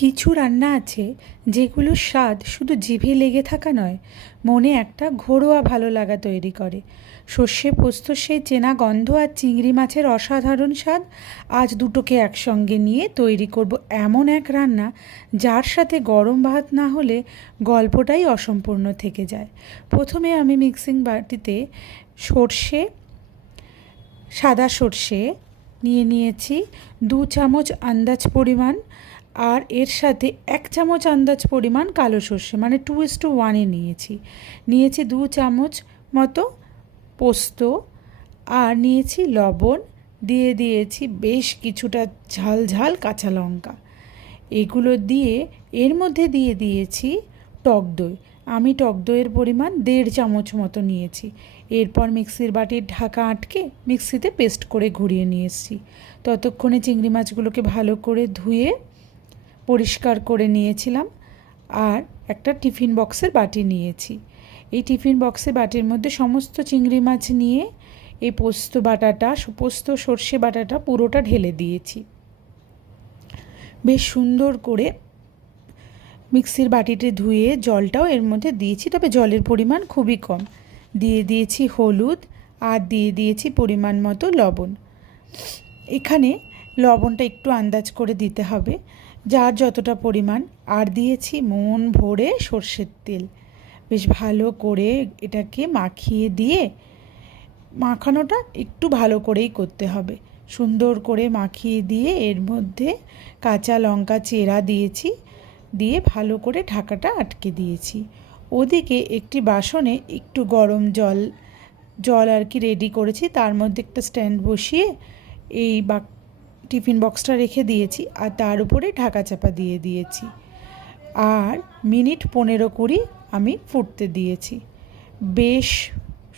কিছু রান্না আছে যেগুলোর স্বাদ শুধু জিভে লেগে থাকা নয়, মনে একটা ঘরোয়া ভালো লাগা তৈরি করে। সর্ষে পোস্তর সেই চেনা গন্ধ আর চিংড়ি মাছের অসাধারণ স্বাদ, আজ দুটোকে একসঙ্গে নিয়ে তৈরি করব এমন এক রান্না যার সাথে গরম ভাত না হলে গল্পটাই অসম্পূর্ণ থেকে যায়। প্রথমে আমি মিক্সিং বাটিতে সাদা সর্ষে নিয়েছি 2 চামচ আন্দাজ পরিমাণ, আর এর সাথে 1 চামচ আন্দাজ পরিমাণ কালো সর্ষে, মানে 2:1 নিয়েছি 2 চামচ মতো পোস্ত, আর নিয়েছি লবণ, দিয়েছি বেশ কিছুটা ঝাল ঝাল কাঁচা লঙ্কা। এগুলো দিয়ে এর মধ্যে দিয়েছি টক দই। আমি টক দইয়ের পরিমাণ 1.5 চামচ মতো নিয়েছি। এরপর মিক্সির বাটির ঢাকা আটকে মিক্সিতে পেস্ট করে ঘুরিয়ে নিয়ে এসেছি। ততক্ষণে চিংড়ি মাছগুলোকে ভালো করে ধুয়ে পরিষ্কার করে নিয়েছিলাম, আর একটা টিফিন বক্সের বাটি নিয়েছি। এই টিফিন বক্সের বাটির মধ্যে সমস্ত চিংড়ি মাছ নিয়ে এই পোস্ত সর্ষে বাটাটা পুরোটা ঢেলে দিয়েছি। বেশ সুন্দর করে মিক্সির বাটিতে ধুয়ে জলটাও এর মধ্যে দিয়েছি, তবে জলের পরিমাণ খুবই কম। দিয়েছি হলুদ, আর দিয়েছি পরিমাণ মতো লবণ। এখানে লবণটা একটু আন্দাজ করে দিতে হবে, যার যতটা পরিমাণ। আর দিয়েছি মন ভরে সর্ষের তেল। বেশ ভালো করে এটাকে মাখানোটা একটু ভালো করেই করতে হবে। সুন্দর করে মাখিয়ে দিয়ে এর মধ্যে কাঁচা লঙ্কা চেরা দিয়ে ভালো করে ঢাকাটা আটকে দিয়েছি। ওদিকে একটি বাসনে একটু গরম জল আর কি রেডি করেছি, তার মধ্যে একটা স্ট্যান্ড বসিয়ে এই টিফিন বক্সটা রেখে দিয়েছি, আর তার উপরে ঢাকা চাপা দিয়েছি। আর মিনিট 15-20 আমি ফুটতে দিয়েছি। বেশ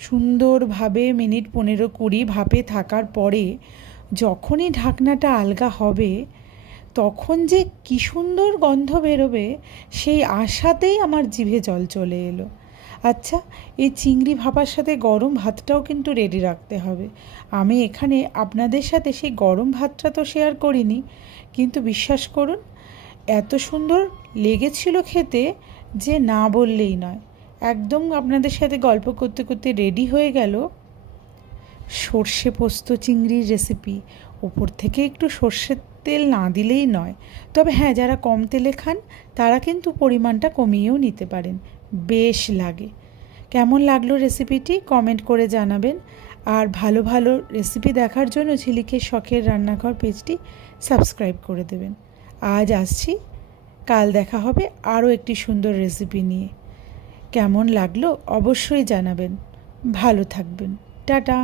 সুন্দরভাবে মিনিট 15-20 ভাপে থাকার পরে যখনই ঢাকনাটা আলগা হবে, তখন যে কী সুন্দর গন্ধ বেরোবে, সেই আশাতেই আমার জিভে জল চলে এলো। আচ্ছা, এই চিংড়ি ভাপার সাথে গরম ভাতটাও কিন্তু রেডি রাখতে হবে। আমি এখানে আপনাদের সাথে সেই গরম ভাতটা তো শেয়ার করিনি, কিন্তু বিশ্বাস করুন এত সুন্দর লেগেছিল খেতে যে না বললেই নয়। একদম আপনাদের সাথে গল্প করতে করতে রেডি হয়ে গেল সর্ষে পোস্ত চিংড়ির রেসিপি। ওপর থেকে একটু সর্ষের তেল না দিলেই নয়। তবে হ্যাঁ, যারা কম তেলে খান তারা কিন্তু পরিমাণটা কমিয়েও নিতে পারেন, বেশ লাগে। কেমন লাগলো রেসিপিটি কমেন্ট করে জানাবেন, আর ভালো ভালো রেসিপি দেখার জন্য ঝিলিকের শখের রান্নাঘর পেজটি সাবস্ক্রাইব করে দেবেন। আজ আসছি, কাল দেখা হবে আরও একটি সুন্দর রেসিপি নিয়ে। কেমন লাগলো অবশ্যই জানাবেন। ভালো থাকবেন। টাটা।